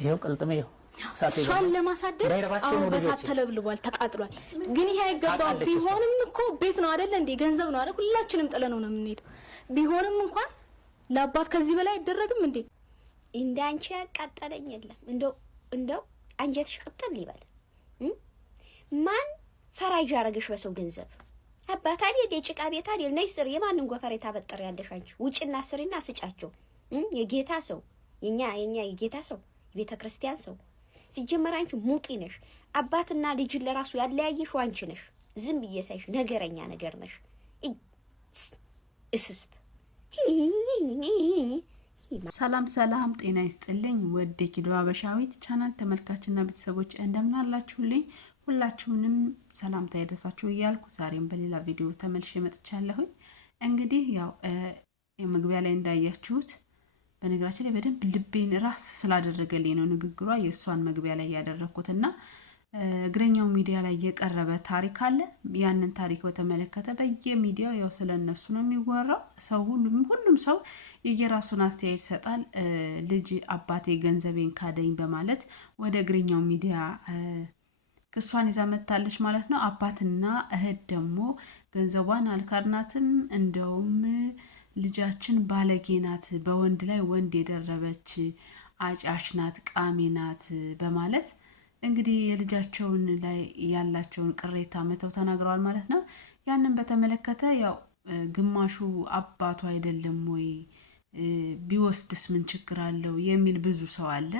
ይሄው ቀልጥሜው ሷን ለማሳደግ አሁን በሳት ተለብልቧል ተቃጥሏል ግን ይሄ አይገባው ቢሆንም እኮ ቤት ነው አይደል እንዴ ገንዘብ ነው አይደል ሁላችንም ጥለነው ነው የምንሄደው ቢሆንም እንኳን ለአባት ከዚህ በላይ አይደረግም እንዴ እንዳንቺ ያቃጠለኝ የለም እንደው አንጀትሽ ቅጥል ይበል ማን ፈራጅ ያረገሽ በሰው ገንዘብ አባት አይደል የጭቃ ቤት አይደል ነይ ስር የማንን ጎፈሬ ታበጠር ያለሽ አንቺ ውጭና ስሪና ስጫቸው የጌታ ሰው የኛ የጌታ ሰው የቤተ ክርስቲያን ሰው ሲጀመር አንቺ ሙጢ ነሽ አባትና ልጅ ለራሱ ያለያየሽ አንቺ ነሽ ዝም ብየሳይሽ ነገረኛ ነገር ነሽ እስስት ሰላም ጤና ይስጥልኝ ወደ ኪዶ አበሻዊት ቻናል ተመልካችና ቤተሰቦች እንደምን አላችሁልኝ ሁላችሁንም ሰላምታ ይድረሳችሁ እያልኩ ዛሬም በሌላ ቪዲዮ ተመልሼ መጥቻለሁ እንግዲህ ያው የመግቢያ ላይ እንዳያችሁት በነገራችን ላይ በደንብ ልቤን ራስ ስላደረገልኝ ነው ንግግሯ የሷን መግቢያ ላይ ያደረኩትና እግረኛው ሚዲያ ላይ የቀረበ ታሪክ አለ ያንን ታሪክ በተመለከተ በየሚዲያው ያው ስለነሱ ነው የሚወራው ሰው ሁሉም ሰው የየራሱን አስተያየት ይሰጣል ልጅ አባቴ ገንዘቤን ካደኝ በማለት ወደ እግረኛው ሚዲያ ክሷን ይዛ መጣለች ማለት ነው አባትና እህት ደግሞ ገንዘቧን አልካድናትም እንደውም ልጃችን ባለጌናት በወንድ ላይ ወንድ የደረበች አጫሽናት ቃሚናት በማለት እንግዲህ የልጃቸውን ላይ ያላቸውን ቅሬታ መተው ተናግረዋል ማለት ነው ያንን በተመለከተ ያው ግማሹ አባቱ አይደለም ወይ ቢወስድስ ምን ችግር አለው የሚል ብዙ ሰው አለ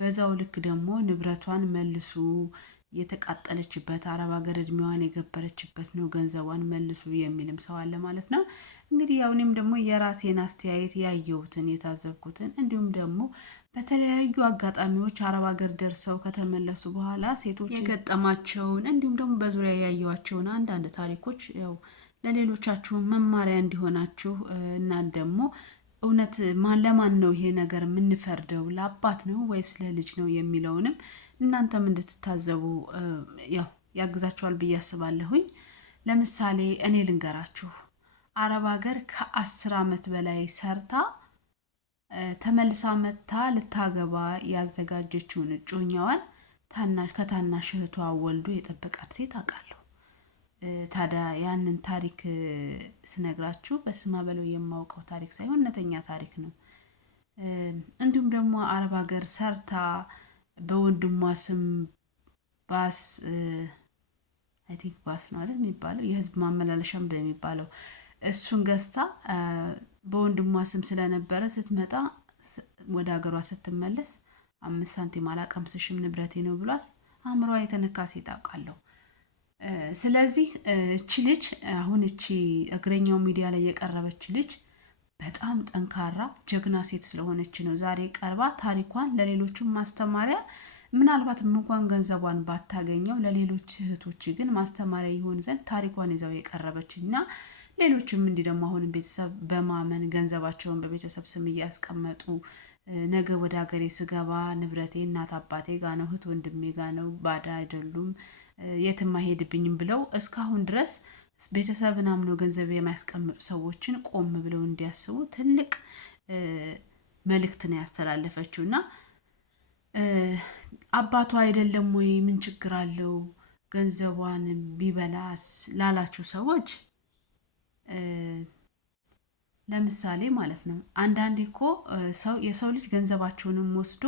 በዛው ልክ ደግሞ ንብረቷን መልሱ የተቃጠለችበት አረብ ሀገር እድሜዋን የገበረችበት ነው ገንዘቧን መልሱ የሚልም ሰው አለ ማለት ነው እንግዲህ ያውንም ደግሞ የራሴን አስተያየት ያየሁትን የታዘብኩትን እንዲሁም ደግሞ በተለያዩ አጋጣሚዎች አረብ ሀገር ደርሰው ከተመለሱ በኋላ ሴቶች የገጠማቸውን እንዲሁም ደግሞ በዙሪያ ያዩዋቸውን አንዳንድ ታሪኮች ያው ለሌሎቻችሁ መማሪያ እንዲሆናችሁ እና ደግሞ እውነት ለማን ነው ይሄ ነገር የምንፈርደው ለአባት ነው ወይስ ለልጅ ነው የሚለውንም እናንተም እንድትታዘቡ ያው ያግዛችኋል ብዬ አስባለሁኝ ለምሳሌ እኔ ልንገራችሁ አረብ ሀገር ከ10 አመት በላይ ሰርታ ተመልሳ መታ ልታገባ ያዘጋጀችውን እጮኛዋን ከታናሽ እህቷ ወልዶ የጠበቃት ሴት አውቃለሁ ታዲያ ያንን ታሪክ ስነግራችሁ በስማ በለው የማውቀው ታሪክ ሳይሆን እውነተኛ ታሪክ ነው እንዲሁም ደግሞ አረብ ሀገር ሰርታ በወንድሟ ስም ባስ አይ ቲንክ ባስ ነው አይደል የሚባለው የህዝብ ማመላለሻ እንደሚባለው እሱን ገዝታ በወንድሟ ስም ስለነበረ ስትመጣ ወደ ሀገሯ ስትመለስ 5 ሳንቲም አላቀምስሽም ንብረቴ ነው ብሏት አምሯ የተነካ ሴት አውቃለሁ ስለዚህ እቺ ልጅ አሁን እቺ እግረኛው ሚዲያ ላይ የቀረበች ልጅ በጣም ጠንካራ ጀግና ሴት ስለሆነች ነው ዛሬ ቀርባ ታሪኳን ለሌሎችም ማስተማሪያ ምናልባት እንኳን ገንዘቧን ባታገኘው ለሌሎች እህቶች ግን ማስተማሪያ ይሆን ዘንድ ታሪኳን ይዛው የቀረበችና ሌሎችም እንዲህ ደግሞ አሁን ቤተሰብ በማመን ገንዘባቸውን በቤተሰብ ስም ያስቀመጡ ነገ ወደ ሀገሬ ስገባ ንብረቴ እናት አባቴ ጋር ነው እህት ወንድሜ ጋር ነው ባዳ አይደሉም የትም አይሄድብኝም ብለው እስካሁን ድረስ ቤተሰብን አምነው ገንዘብ የሚያስቀምጡ ሰዎችን ቆም ብለው እንዲያስቡ ትልቅ መልእክት ነው ያስተላለፈችውና አባቷ አይደለም ወይ ምን ችግር አለው ገንዘቧን ቢበላስ ላላችሁ ሰዎች ለምሳሌ ማለት ነው አንዳንዴ እኮ የሰው ልጅ ገንዘባችሁንም ወስዶ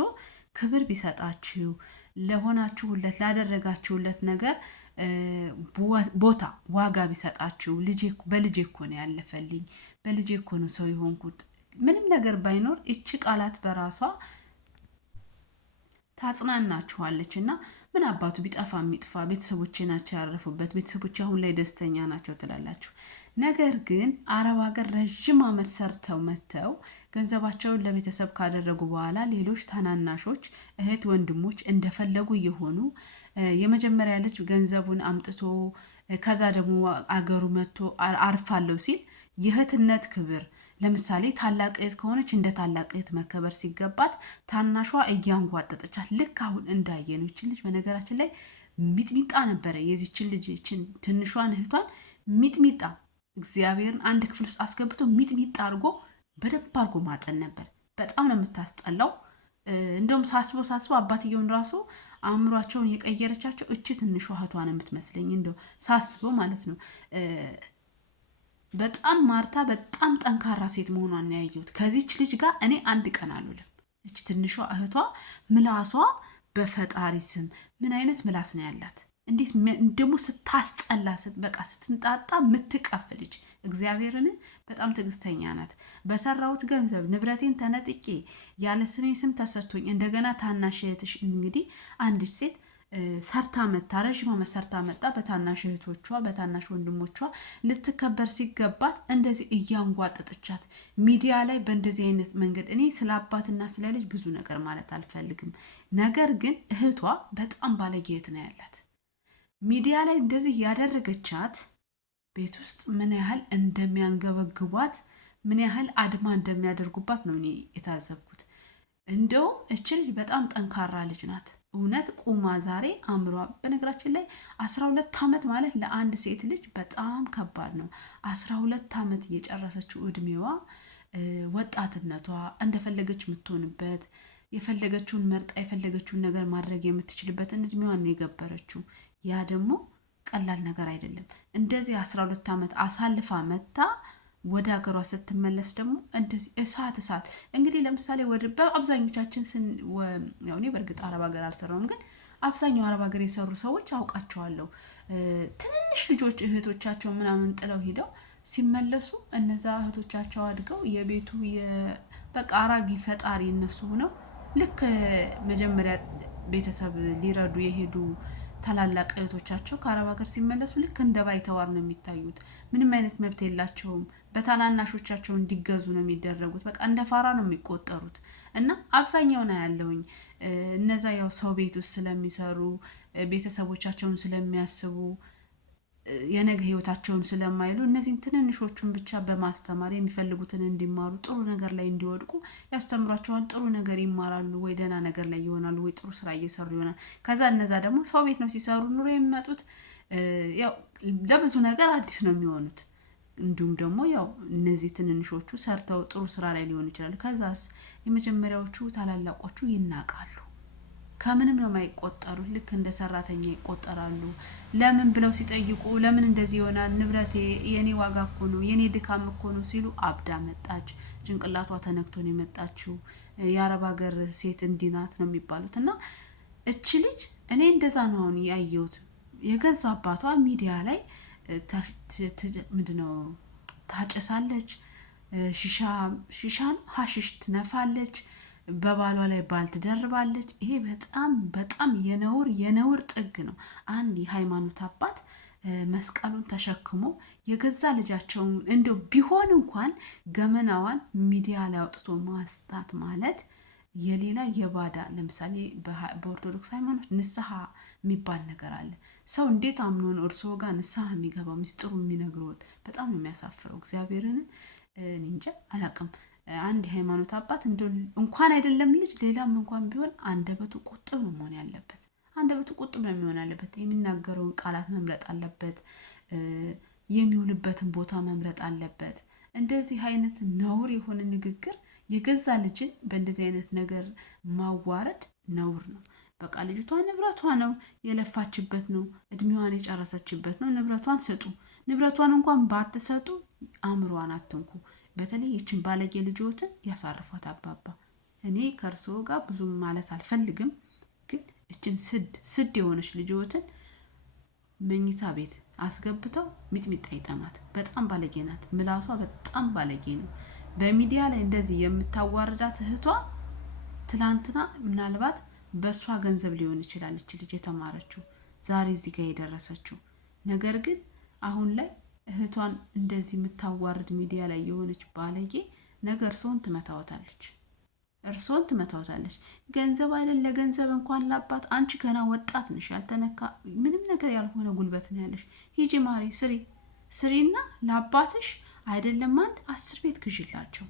ክብር ቢሰጣችሁ ለሆናችሁለት ላደረጋችሁለት ነገር ቦታ ዋጋ ቢሰጣችሁ በልጄ እኮ ነው ያለፈልኝ በልጄ እኮ ነው ሰው ይሆንኩት ምንም ነገር ባይኖር እቺ ቃላት በራሷ ታጽናናችኋለችና ምን አባቱ ቢጠፋ የሚጥፋ ቤተሰቦቼ ናቸው ያረፉበት ቤተሰቦቼ አሁን ላይ ደስተኛ ናቸው ትላላችሁ ነገር ግን አረብ ሀገር ረጅም አመት ሰርተው መተው ገንዘባቸውን ለቤተሰብ ካደረጉ በኋላ ሌሎች ታናናሾች እህት ወንድሞች እንደፈለጉ የሆኑ የመጀመሪያ ልጅ ገንዘቡን አምጥቶ ከዛ ደግሞ አገሩ መጥቶ አርፋለሁ ሲል የእህትነት ክብር ለምሳሌ ታላቅ እህት ከሆነች እንደ ታላቅ እህት መከበር ሲገባት ታናሿ እያንጓጠጠቻት ልክ አሁን እንዳየነው እቺ ልጅ በነገራችን ላይ ሚጥሚጣ ነበረ የዚች ልጅ ትንሿን እህቷን ሚጥሚጣ እግዚአብሔርን አንድ ክፍል ውስጥ አስገብቶ ሚጥሚጣ አርጎ በደንብ አርጎ ማጠን ነበር በጣም ነው የምታስጠላው እንደውም ሳስቦ አባትየውን ራሱ አእምሯቸውን የቀየረቻቸው እቺ ትንሿ እህቷን የምትመስለኝ እንደው ሳስበው ማለት ነው። በጣም ማርታ በጣም ጠንካራ ሴት መሆኗን ያየሁት ከዚች ልጅ ጋር እኔ አንድ ቀን አልውልም። እቺ ትንሿ እህቷ ምላሷ በፈጣሪ ስም ምን አይነት ምላስ ነው ያላት! እንዴት ደግሞ ስታስጠላ በቃ ስትንጣጣ ምትቀፍ ልጅ እግዚአብሔርን በጣም ትዕግስተኛ ናት። በሰራሁት ገንዘብ ንብረቴን ተነጥቄ ያለ ስሜ ስም ተሰጥቶኝ እንደገና ታናሽ እህትሽ እንግዲህ አንዲት ሴት ሰርታ መጣ ረጅም ዓመት ሰርታ መጣ በታናሽ እህቶቿ በታናሽ ወንድሞቿ ልትከበር ሲገባት እንደዚህ እያንጓጠጠቻት ሚዲያ ላይ በእንደዚህ አይነት መንገድ እኔ ስለ አባትና ስለ ልጅ ብዙ ነገር ማለት አልፈልግም። ነገር ግን እህቷ በጣም ባለጌ እህት ነው ያላት። ሚዲያ ላይ እንደዚህ ያደረገቻት ቤት ውስጥ ምን ያህል እንደሚያንገበግቧት ምን ያህል አድማ እንደሚያደርጉባት ነው እኔ የታዘብኩት። እንደውም እች ልጅ በጣም ጠንካራ ልጅ ናት። እውነት ቁማ ዛሬ አምሯ በነገራችን ላይ 12 ዓመት ማለት ለአንድ ሴት ልጅ በጣም ከባድ ነው። 12 ዓመት የጨረሰችው እድሜዋ ወጣትነቷ እንደፈለገች የምትሆንበት የፈለገችውን መርጣ የፈለገችውን ነገር ማድረግ የምትችልበትን እድሜዋን ነው የገበረችው። ያ ደግሞ ቀላል ነገር አይደለም። እንደዚህ 12 ዓመት አሳልፋ መታ ወደ ሀገሯ ስትመለስ ደግሞ እንደዚህ እሳት እንግዲህ ለምሳሌ ወደ በአብዛኞቻችን ያው እኔ በእርግጥ አረብ ሀገር አልሰራውም፣ ግን አብዛኛው አረብ ሀገር የሰሩ ሰዎች አውቃቸዋለሁ። ትንንሽ ልጆች እህቶቻቸው ምናምን ጥለው ሄደው ሲመለሱ እነዛ እህቶቻቸው አድገው የቤቱ በቃ አራጊ ፈጣሪ እነሱ ሆነው ልክ መጀመሪያ ቤተሰብ ሊረዱ የሄዱ ታላላቅ እህቶቻቸው ከአረብ ሀገር ሲመለሱ ልክ እንደ ባይተዋር ነው የሚታዩት። ምንም አይነት መብት የላቸውም። በታናናሾቻቸው እንዲገዙ ነው የሚደረጉት። በቃ እንደ ፋራ ነው የሚቆጠሩት። እና አብዛኛውን ያለውኝ እነዛ ያው ሰው ቤት ውስጥ ስለሚሰሩ ቤተሰቦቻቸውን ስለሚያስቡ የነገ ህይወታቸውን ስለማይሉ እነዚህን ትንንሾቹን ብቻ በማስተማር የሚፈልጉትን እንዲማሩ ጥሩ ነገር ላይ እንዲወድቁ ያስተምሯቸዋል። ጥሩ ነገር ይማራሉ ወይ ደህና ነገር ላይ ይሆናሉ ወይ ጥሩ ስራ እየሰሩ ይሆናል። ከዛ እነዛ ደግሞ ሰው ቤት ነው ሲሰሩ ኑሮ የሚመጡት ያው ለብዙ ነገር አዲስ ነው የሚሆኑት። እንዲሁም ደግሞ ያው እነዚህ ትንንሾቹ ሰርተው ጥሩ ስራ ላይ ሊሆኑ ይችላሉ። ከዛስ የመጀመሪያዎቹ ታላላቆቹ ይናቃሉ። ከምንም ነው የማይቆጠሩት። ልክ እንደ ሰራተኛ ይቆጠራሉ። ለምን ብለው ሲጠይቁ ለምን እንደዚህ ይሆናል? ንብረቴ የኔ ዋጋ እኮ ነው የኔ ድካም እኮ ነው ሲሉ አብዳ መጣች፣ ጭንቅላቷ ተነክቶ ነው የመጣችው፣ የአረብ ሀገር ሴት እንዲናት ነው የሚባሉት። እና እቺ ልጅ እኔ እንደዛ ነው አሁን ያየሁት። የገዛ አባቷ ሚዲያ ላይ ምንድነው ታጨሳለች፣ ሺሻን ሀሽሽ ትነፋለች፣ በባሏ ላይ ባል ትደርባለች። ይሄ በጣም በጣም የነውር ጥግ ነው። አንድ የሃይማኖት አባት መስቀሉን ተሸክሞ የገዛ ልጃቸውን እንደው ቢሆን እንኳን ገመናዋን ሚዲያ ላይ አውጥቶ ማስጣት ማለት የሌላ የባዳ ለምሳሌ በኦርቶዶክስ ሃይማኖት ንስሐ የሚባል ነገር አለ። ሰው እንዴት አምኖን እርስዎ ጋር ንስሐ የሚገባው ሚስጥሩ የሚነግሩት? በጣም ነው የሚያሳፍረው። እግዚአብሔርን እንጃ አላቅም። አንድ የሃይማኖት አባት እንኳን አይደለም ልጅ ሌላም እንኳን ቢሆን አንደበቱ ቁጥብ ነው መሆን ያለበት። አንደበቱ ቁጥብ ነው የሚሆን ያለበት። የሚናገረውን ቃላት መምረጥ አለበት። የሚውልበትን ቦታ መምረጥ አለበት። እንደዚህ አይነት ነውር የሆነ ንግግር የገዛ ልጅን በእንደዚህ አይነት ነገር ማዋረድ ነውር ነው። በቃ ልጅቷ ንብረቷ ነው፣ የለፋችበት ነው፣ እድሜዋን የጨረሰችበት ነው። ንብረቷን ስጡ። ንብረቷን እንኳን ባትሰጡ አእምሯን አትንኩ። በተለይ ይችን ባለጌ ልጆትን ያሳርፏት አባባ። እኔ ከእርስዎ ጋር ብዙ ማለት አልፈልግም፣ ግን ይችን ስድ የሆነች ልጆትን መኝታ ቤት አስገብተው ሚጥሚጣ ይጠማት። በጣም ባለጌ ናት። ምላሷ በጣም ባለጌ ነው። በሚዲያ ላይ እንደዚህ የምታዋርዳት እህቷ ትላንትና ምናልባት በእሷ ገንዘብ ሊሆን ይችላል እች ልጅ የተማረችው ዛሬ እዚህ ጋር የደረሰችው። ነገር ግን አሁን ላይ እህቷን እንደዚህ የምታዋርድ ሚዲያ ላይ የሆነች ባለጌ ነገር እርሶን ትመታወታለች። ገንዘብ አይደል ለገንዘብ እንኳን ላባት አንቺ ገና ወጣት ነሽ፣ ያልተነካ ምንም ነገር ያልሆነ ጉልበት ነው ያለሽ። ሂጂ ማሪ ስሪና ለአባትሽ አይደለም 10 ቤት ግዢላቸው።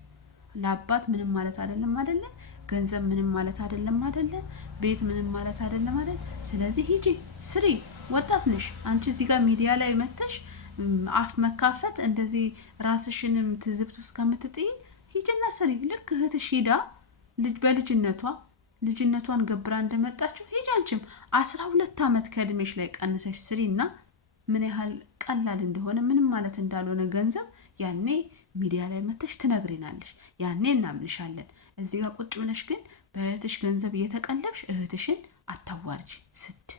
ለአባት ምንም ማለት አይደለም አይደለ? ገንዘብ ምንም ማለት አይደለም አይደለ? ቤት ምንም ማለት አይደለም አይደል? ስለዚህ ሂጂ ስሪ፣ ወጣት ነሽ አንቺ። እዚህ ጋር ሚዲያ ላይ መተሽ አፍ መካፈት እንደዚህ ራስሽንም ትዝብት ውስጥ ከምትጥይ ሂጂና ስሪ። ልክ እህትሽ ሂዳ ልጅ በልጅነቷ ልጅነቷን ገብራ እንደመጣችሁ ሂጂ አንቺም 12 ዓመት ከእድሜሽ ላይ ቀንሰሽ ስሪና ምን ያህል ቀላል እንደሆነ ምንም ማለት እንዳልሆነ ገንዘብ ያኔ ሚዲያ ላይ መተሽ ትነግሪናለሽ። ያኔ እናምንሻለን። እዚህ ጋር ቁጭ ብለሽ ግን በእህትሽ ገንዘብ እየተቀለብሽ እህትሽን አታዋርጂ። ስድ